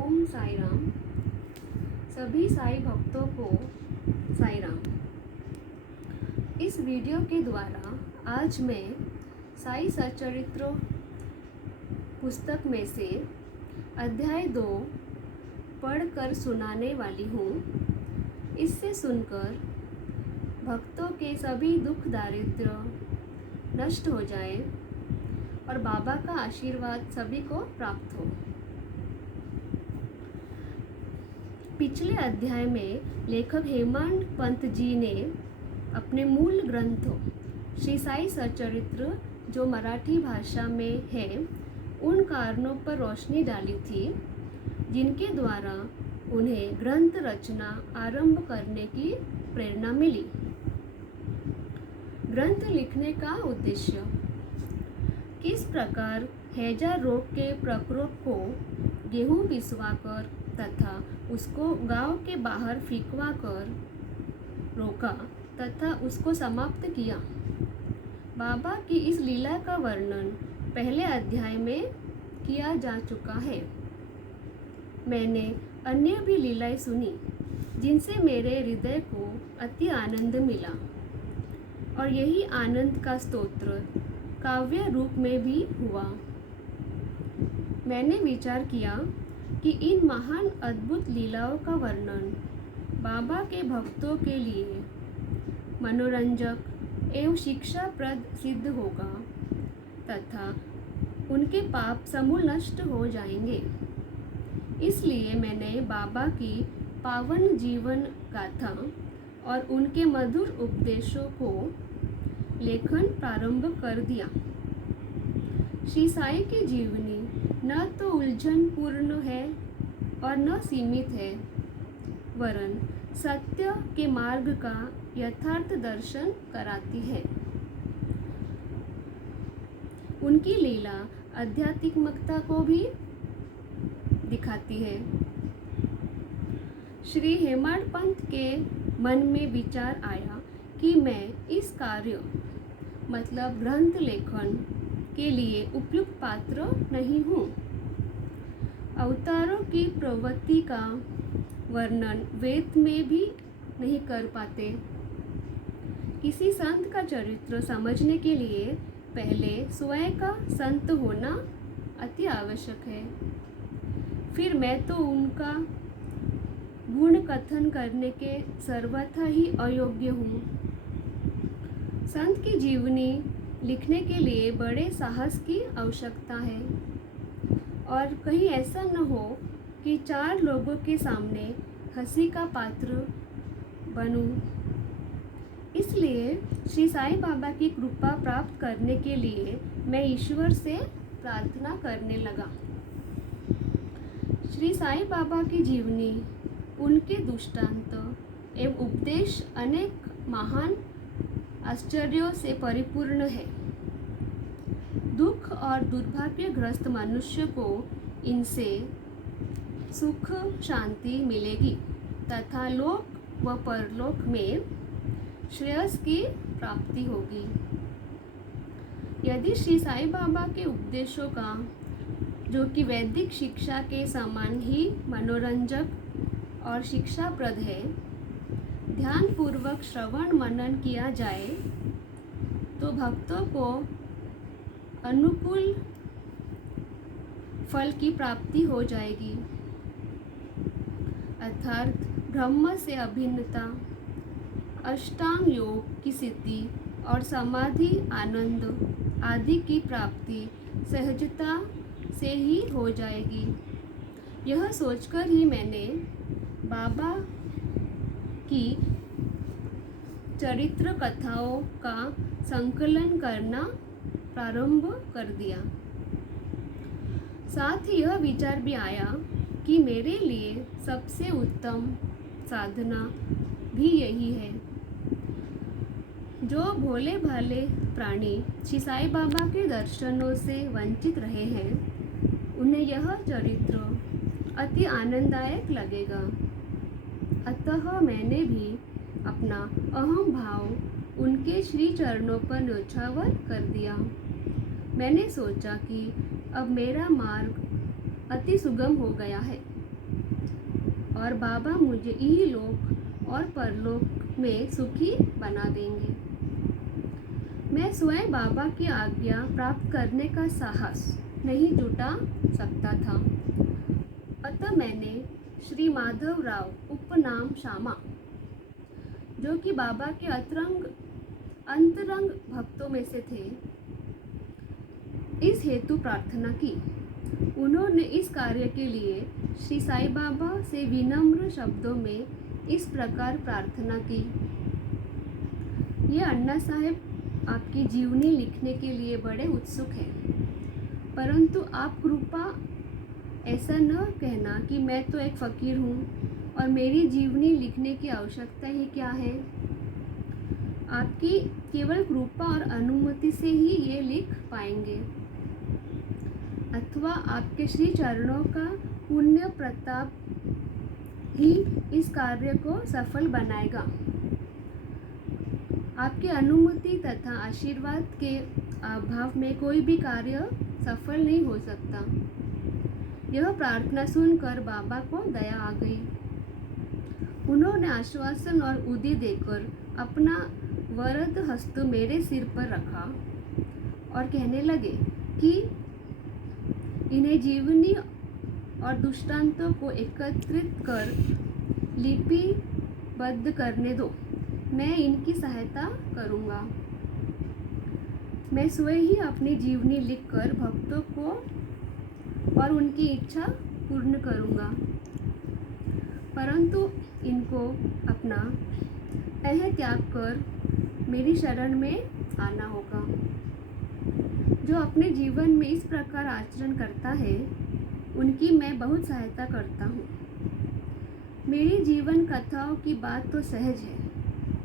ओम साई राम। सभी साई भक्तों को साई राम। इस वीडियो के द्वारा आज मैं साई सच्चरित्र पुस्तक में से अध्याय 2 पढ़कर सुनाने वाली हूँ। इससे सुनकर भक्तों के सभी दुख दारिद्र्य नष्ट हो जाए और बाबा का आशीर्वाद सभी को प्राप्त हो। पिछले अध्याय में लेखक हेमाड पंत जी ने अपने मूल ग्रंथों श्री साई सच्चरित्र जो मराठी भाषा में है उन कारणों पर रोशनी डाली थी जिनके द्वारा उन्हें ग्रंथ रचना आरंभ करने की प्रेरणा मिली। ग्रंथ लिखने का उद्देश्य, किस प्रकार हैजा रोग के प्रकोप को गेहूं पिसवाकर तथा उसको गांव के बाहर फेंकवा कर रोका तथा उसको समाप्त किया। बाबा की इस लीला का वर्णन पहले अध्याय में किया जा चुका है। मैंने अन्य भी लीलाएं सुनी जिनसे मेरे हृदय को अति आनंद मिला और यही आनंद का स्तोत्र काव्य रूप में भी हुआ। मैंने विचार किया कि इन महान अद्भुत लीलाओं का वर्णन बाबा के भक्तों के लिए मनोरंजक एवं शिक्षाप्रद सिद्ध होगा तथा उनके पाप समूल नष्ट हो जाएंगे। इसलिए मैंने बाबा की पावन जीवन गाथा और उनके मधुर उपदेशों को लेखन प्रारंभ कर दिया। श्री साई की जीवनी न तो उलझन पूर्ण है और न सीमित है, वरन सत्य के मार्ग का यथार्थ दर्शन कराती है। उनकी लीला आध्यात्मिकता को भी दिखाती है। श्री हेमाड पंत के मन में विचार आया कि मैं इस कार्य मतलब ग्रंथ लेखन के लिए उपयुक्त पात्र नहीं हूँ। अवतारों की प्रवृत्ति का वर्णन वेद में भी नहीं कर पाते। किसी संत का चरित्र समझने के लिए पहले स्वयं का संत होना अति आवश्यक है। फिर मैं तो उनका गुण कथन करने के सर्वथा ही अयोग्य हूँ। संत की जीवनी लिखने के लिए बड़े साहस की आवश्यकता है और कहीं ऐसा न हो कि 4 लोगों के सामने हंसी का पात्र बनूं। इसलिए श्री साई बाबा की कृपा प्राप्त करने के लिए मैं ईश्वर से प्रार्थना करने लगा। श्री साई बाबा की जीवनी, उनके दृष्टांत एवं उपदेश अनेक महान आश्चर्यों से परिपूर्ण है। दुख और दुर्भाग्यग्रस्त मनुष्य को इनसे सुख शांति मिलेगी तथा लोक व परलोक में श्रेयस की प्राप्ति होगी। यदि श्री साई बाबा के उपदेशों का, जो कि वैदिक शिक्षा के समान ही मनोरंजक और शिक्षाप्रद है, ध्यानपूर्वक श्रवण मनन किया जाए तो भक्तों को अनुकूल फल की प्राप्ति हो जाएगी, अर्थात ब्रह्म से अभिन्नता, अष्टांग योग की सिद्धि और समाधि आनंद आदि की प्राप्ति सहजता से ही हो जाएगी। यह सोचकर ही मैंने बाबा की चरित्र कथाओं का संकलन करना प्रारंभ कर दिया। साथ ही यह विचार भी आया कि मेरे लिए सबसे उत्तम साधना भी यही है। जो भोले भाले प्राणी श्री साई बाबा के दर्शनों से वंचित रहे हैं, उन्हें यह चरित्र अति आनंददायक लगेगा। अतः मैंने भी अपना अहम भाव उनके श्री चरणों पर न्योछावर कर दिया। मैंने सोचा कि अब मेरा मार्ग अति सुगम हो गया है। और बाबा मुझे इहलोक और परलोक में सुखी बना देंगे। मैं स्वयं बाबा की आज्ञा प्राप्त करने का साहस नहीं जुटा सकता था, अतः मैंने श्री माधव राव उपनाम श्यामा, जो कि बाबा के अंतरंग भक्तों में से थे, इस हेतु प्रार्थना की। उन्होंने इस कार्य के लिए श्री साईं बाबा से विनम्र शब्दों में इस प्रकार प्रार्थना की। ये अन्ना साहेब आपकी जीवनी लिखने के लिए बड़े उत्सुक हैं, परंतु आप कृपा ऐसा न कहना कि मैं तो एक फ़कीर हूँ और मेरी जीवनी लिखने की आवश्यकता ही क्या है। आपकी केवल कृपा और अनुमति से ही ये लिख पाएंगे, अथवा आपके श्री चरणों का पुण्य प्रताप ही इस कार्य को सफल बनाएगा। आपकी अनुमति तथा आशीर्वाद के अभाव में कोई भी कार्य सफल नहीं हो सकता। यह प्रार्थना सुनकर बाबा को दया आ गई। उन्होंने आश्वासन और उदी देकर अपना वरद हस्त मेरे सिर पर रखा और कहने लगे कि इन्हें जीवनी और दृष्टांतों को एकत्रित कर लिपिबद्ध करने दो, मैं इनकी सहायता करूँगा। मैं स्वयं ही अपनी जीवनी लिखकर भक्तों को और उनकी इच्छा पूर्ण करूँगा, परंतु इनको अपना त्याग कर मेरी शरण में आना होगा। जो अपने जीवन में इस प्रकार आचरण करता है, उनकी मैं बहुत सहायता करता हूँ। मेरी जीवन कथाओं की बात तो सहज है,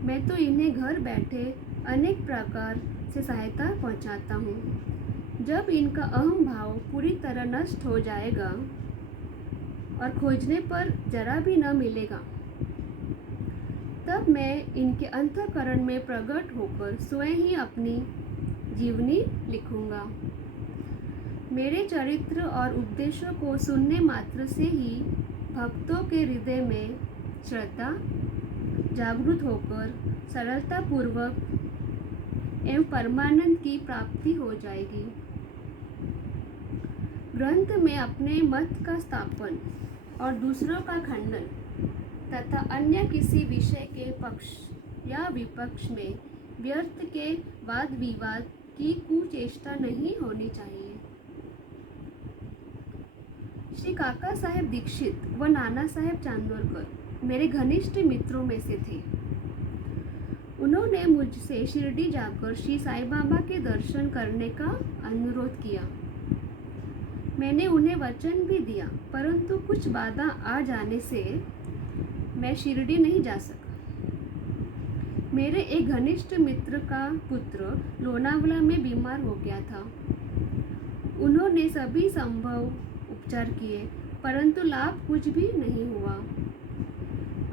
मैं तो इन्हें घर बैठे अनेक प्रकार से सहायता पहुँचाता हूँ। जब इनका अहम भाव पूरी तरह नष्ट हो जाएगा और खोजने पर जरा भी न मिलेगा, तब मैं इनके अंतःकरण में प्रकट होकर स्वयं ही अपनी जीवनी लिखूंगा। मेरे चरित्र और उपदेशों को सुनने मात्र से ही भक्तों के हृदय में श्रद्धा जागृत होकर सरलतापूर्वक एवं परमानंद की प्राप्ति हो जाएगी। ग्रंथ में अपने मत का स्थापन और दूसरों का खंडन तथा अन्य किसी विषय के पक्ष या विपक्ष में व्यर्थ के वाद विवाद की कुचेष्टा नहीं होनी चाहिए। श्री काका साहेब दीक्षित व नाना साहेब चांदोरकर मेरे घनिष्ठ मित्रों में से थे। उन्होंने मुझसे शिरडी जाकर श्री साईं बाबा के दर्शन करने का अनुरोध किया। मैंने उन्हें वचन भी दिया, परंतु कुछ बाधा आ जाने से मैं शिरडी नहीं जा सका। मेरे एक घनिष्ठ मित्र का पुत्र लोनावला में बीमार हो गया था। उन्होंने सभी संभव उपचार किए, परंतु लाभ कुछ भी नहीं हुआ।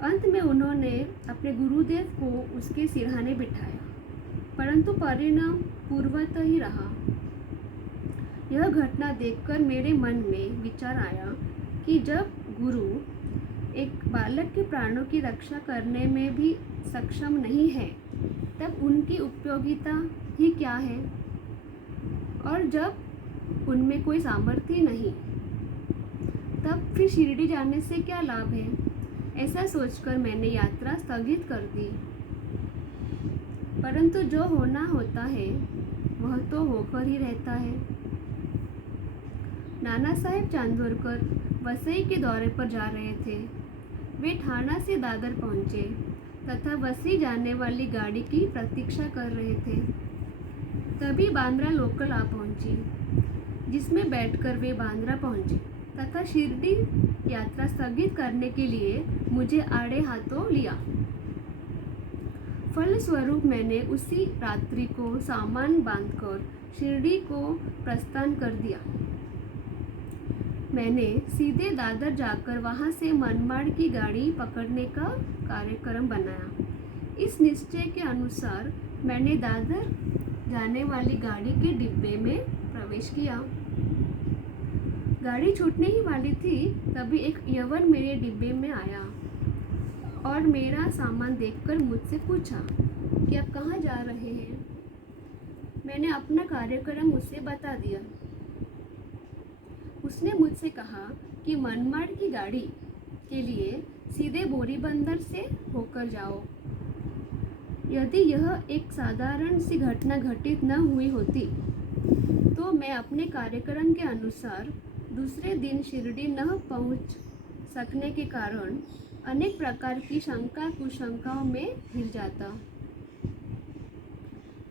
अंत में उन्होंने अपने गुरुदेव को उसके सिरहाने बिठाया, परंतु परिणाम पूर्वत ही रहा। यह घटना देखकर मेरे मन में विचार आया कि जब गुरु एक बालक के प्राणों की रक्षा करने में भी सक्षम नहीं है, तब उनकी उपयोगिता ही क्या है। और जब उनमें कोई सामर्थ्य नहीं, तब फिर शिरडी जाने से क्या लाभ है। ऐसा सोचकर मैंने यात्रा स्थगित कर दी। परंतु जो होना होता है वह तो होकर ही रहता है। नाना साहेब चांदोरकर वसई के दौरे पर जा रहे थे। वे ठाणा से दादर पहुंचे तथा वसई जाने वाली गाड़ी की प्रतीक्षा कर रहे थे। तभी बांद्रा लोकल आ पहुंची, जिसमें बैठकर वे बांद्रा पहुंचे तथा शिरडी यात्रा स्थगित करने के लिए मुझे आड़े हाथों लिया। फलस्वरूप मैंने उसी रात्रि को सामान बांधकर शिरडी को प्रस्थान कर दिया। मैंने सीधे दादर जाकर वहां से मनमाड़ की गाड़ी पकड़ने का कार्यक्रम बनाया। इस निश्चय के अनुसार मैंने दादर जाने वाली गाड़ी के डिब्बे में प्रवेश किया। गाड़ी छूटने ही वाली थी तभी एक यवन मेरे डिब्बे में आया और मेरा सामान देखकर मुझसे पूछा कि आप कहाँ जा रहे हैं। मैंने अपना कार्यक्रम उसे बता दिया। उसने मुझसे कहा कि मनमाड़ की गाड़ी के लिए सीधे बोरीबंदर से होकर जाओ। यदि यह एक साधारण सी घटना घटित न हुई होती तो मैं अपने कार्यक्रम के अनुसार दूसरे दिन शिरडी न पहुंच सकने के कारण अनेक प्रकार की शंका कुशंकाओं में घिर जाता।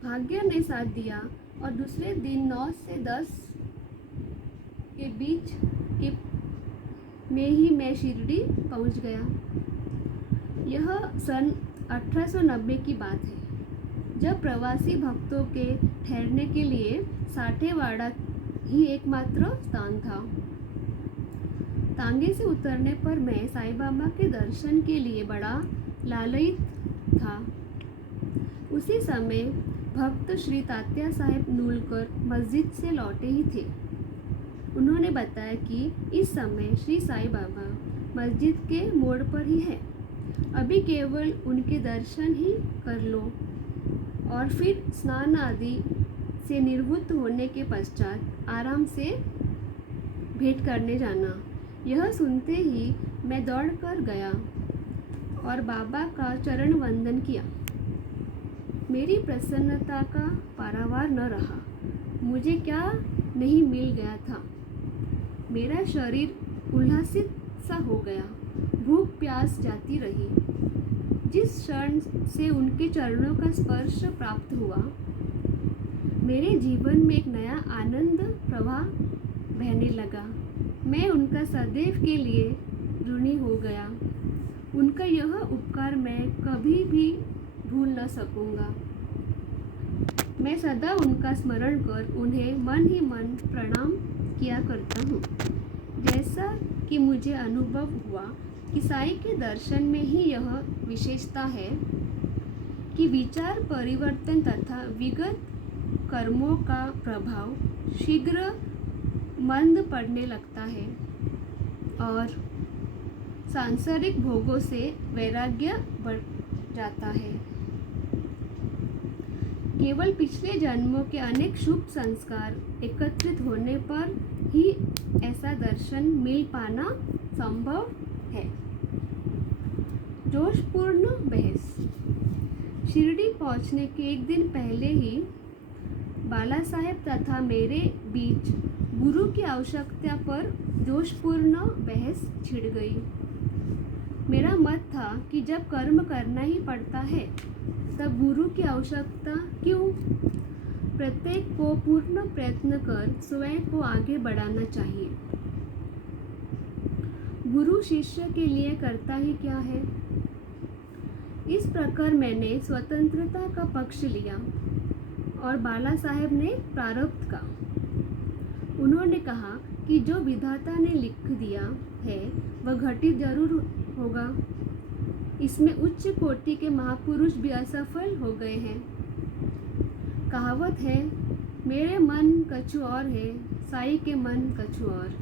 भाग्य ने साथ दिया और दूसरे दिन 9 से 10 के बीच के में ही मैं शिरडी पहुंच गया। यह सन 1890 की बात है, जब प्रवासी भक्तों के ठहरने के लिए साठेवाड़ा ही एकमात्र स्थान था। तांगे से उतरने पर मैं साईं बाबा के दर्शन के लिए बड़ा लालयित था। उसी समय भक्त श्री तात्या साहेब नूलकर मस्जिद से लौटे ही थे। उन्होंने बताया कि इस समय श्री साईं बाबा मस्जिद के मोड़ पर ही है, अभी केवल उनके दर्शन ही कर लो और फिर स्नान आदि से निवृत्त होने के पश्चात आराम से भेंट करने जाना। यह सुनते ही मैं दौड़कर गया और बाबा का चरण वंदन किया। मेरी प्रसन्नता का पारावार न रहा। मुझे क्या नहीं मिल गया था। मेरा शरीर उल्लासित सा हो गया। भूख प्यास जाती रही। जिस क्षण से उनके चरणों का स्पर्श प्राप्त हुआ, मेरे जीवन में एक नया आनंद प्रवाह बहने लगा। मैं उनका सदैव के लिए ऋणी हो गया। उनका यह उपकार मैं कभी भी भूल न सकूंगा। मैं सदा उनका स्मरण कर उन्हें मन ही मन प्रणाम किया करता हूँ। जैसा कि मुझे अनुभव हुआ कि साईं के दर्शन में ही यह विशेषता है कि विचार परिवर्तन तथा विगत कर्मों का प्रभाव शीघ्र मंद पड़ने लगता है और सांसारिक भोगों से वैराग्य बढ़ जाता है। केवल पिछले जन्मों के अनेक शुभ संस्कार एकत्रित होने पर ही ऐसा दर्शन मिल पाना संभव है। जोशपूर्ण बहस। शिरडी पहुंचने के एक दिन पहले ही बाला साहेब तथा मेरे बीच गुरु की आवश्यकता पर जोशपूर्ण बहस छिड़ गई। मेरा मत था कि जब कर्म करना ही पड़ता है तब गुरु की आवश्यकता क्यों? प्रत्येक को पूर्ण प्रयत्न कर स्वयं को आगे बढ़ाना चाहिए। गुरु शिष्य के लिए करता ही क्या है? इस प्रकार मैंने स्वतंत्रता का पक्ष लिया और बाला साहेब ने प्रारब्ध का। उन्होंने कहा कि जो विधाता ने लिख दिया है वह घटित जरूर होगा। इसमें उच्च कोटि के महापुरुष भी असफल हो गए हैं। कहावत है, मेरे मन कछु और है, साईं के मन कछु और।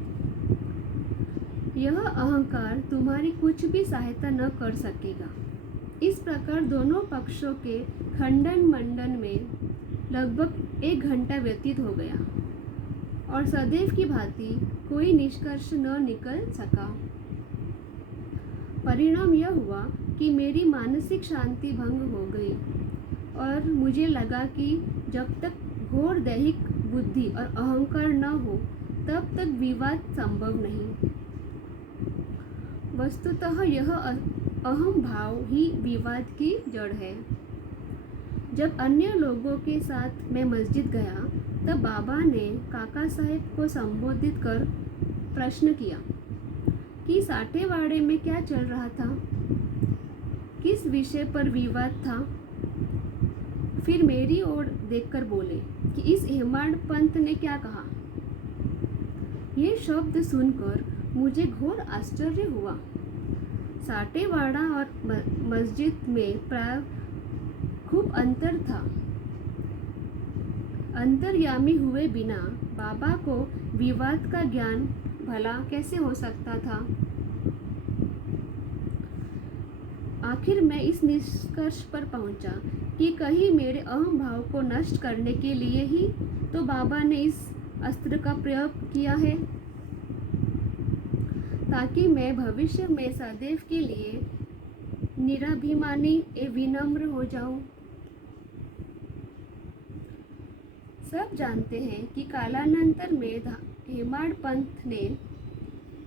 यह अहंकार तुम्हारी कुछ भी सहायता न कर सकेगा। इस प्रकार दोनों पक्षों के खंडन मंडन में लगभग 1 घंटा व्यतीत हो गया और सदैव की भांति कोई निष्कर्ष न निकल सका। परिणाम यह हुआ कि मेरी मानसिक शांति भंग हो गई और मुझे लगा कि जब तक घोर दैहिक बुद्धि और अहंकार न हो तब तक विवाद संभव नहीं। वस्तुतः यह अहम भाव ही विवाद की जड़ है। जब अन्य लोगों के साथ मैं मस्जिद गया तब बाबा ने काका साहेब को संबोधित कर प्रश्न किया कि साठेवाड़े में क्या चल रहा था, किस विषय पर विवाद था। फिर मेरी ओर देखकर बोले कि इस हेमाड पंत ने क्या कहा। ये शब्द सुनकर मुझे घोर आश्चर्य हुआ। साठेवाड़ा और मस्जिद में प्राय खूब अंतर था। अंतर्यामी हुए बिना बाबा को विवाद का ज्ञान भला कैसे हो सकता था। आखिर मैं इस निष्कर्ष पर पहुंचा कि कहीं मेरे अहम भाव को नष्ट करने के लिए ही तो बाबा ने इस अस्त्र का प्रयोग किया है, ताकि मैं भविष्य में सदैव के लिए निराभिमानी एवं विनम्र हो जाऊं। सब जानते हैं कि कालानंतर में हेमाड पंथ ने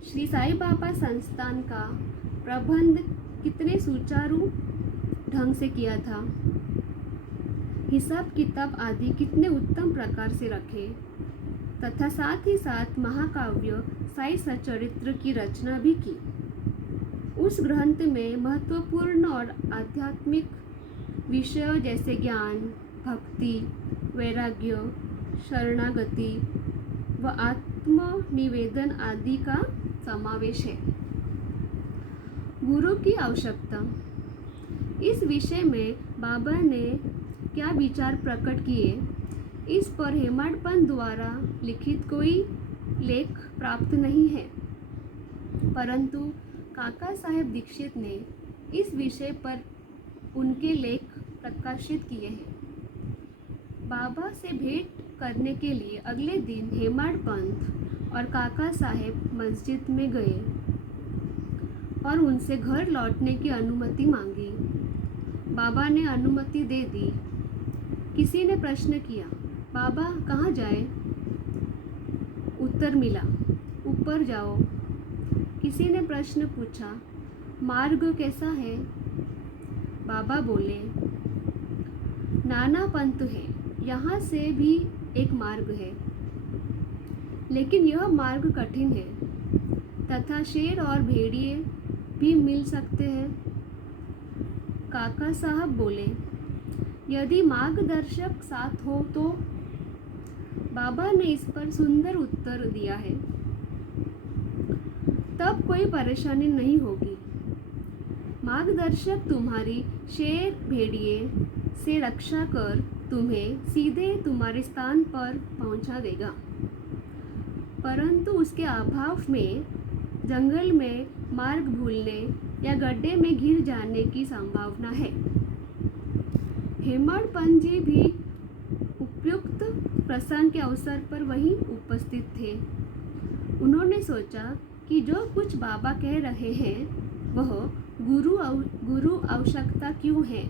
श्री साई बाबा संस्थान का प्रबंध कितने सुचारू ढंग से किया था, हिसाब किताब आदि कितने उत्तम प्रकार से रखे, तथा साथ ही साथ महाकाव्य साई सचरित्र की रचना भी की। उस ग्रंथ में महत्वपूर्ण और आध्यात्मिक विषयों जैसे ज्ञान, भक्ति, वैराग्य, शरणागति व आत्मनिवेदन आदि का समावेश है। गुरु की आवश्यकता। इस विषय में बाबा ने क्या विचार प्रकट किए, इस पर हेमाड पंथ द्वारा लिखित कोई लेख प्राप्त नहीं है, परंतु काका साहेब दीक्षित ने इस विषय पर उनके लेख प्रकाशित किए हैं। बाबा से भेंट करने के लिए अगले दिन हेमाड पंथ और काका साहेब मस्जिद में गए और उनसे घर लौटने की अनुमति मांगी। बाबा ने अनुमति दे दी। किसी ने प्रश्न किया, बाबा कहाँ जाए? उत्तर मिला, ऊपर जाओ। किसी ने प्रश्न पूछा, मार्ग कैसा है? बाबा बोले, नाना पंथ है, यहाँ से भी एक मार्ग है, लेकिन यह मार्ग कठिन है तथा शेर और भेड़िए भी मिल सकते हैं। काका साहब बोले, यदि मार्गदर्शक साथ हो तो? बाबा ने इस पर सुंदर उत्तर दिया है, तब कोई परेशानी नहीं होगी। मार्गदर्शक तुम्हारी शेर भेड़िए से रक्षा कर तुम्हें सीधे तुम्हारे स्थान पर पहुंचा देगा, परंतु उसके अभाव में जंगल में मार्ग भूलने या गड्ढे में गिर जाने की संभावना है। हेमाड पंथ जी भी उपयुक्त प्रसंग के अवसर पर वहीं उपस्थित थे। उन्होंने सोचा कि जो कुछ बाबा कह रहे हैं वह गुरु आवश्यकता क्यों है,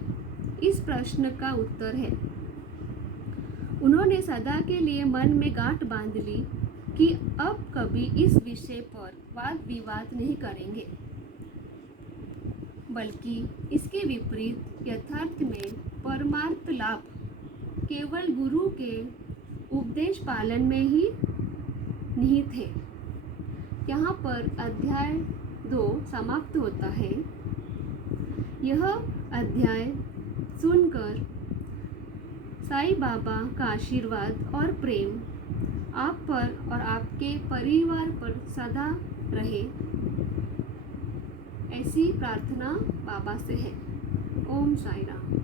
इस प्रश्न का उत्तर है। उन्होंने सदा के लिए मन में गांठ बांध ली कि अब कभी इस विषय पर वाद विवाद नहीं करेंगे, बल्कि इसके विपरीत यथार्थ में परमार्थ लाभ केवल गुरु के उपदेश पालन में ही निहित है। यहाँ पर अध्याय 2 समाप्त होता है। यह अध्याय सुनकर साईं बाबा का आशीर्वाद और प्रेम आप पर और आपके परिवार पर सदा रहे, ऐसी प्रार्थना बाबा से है। ओम साई राम।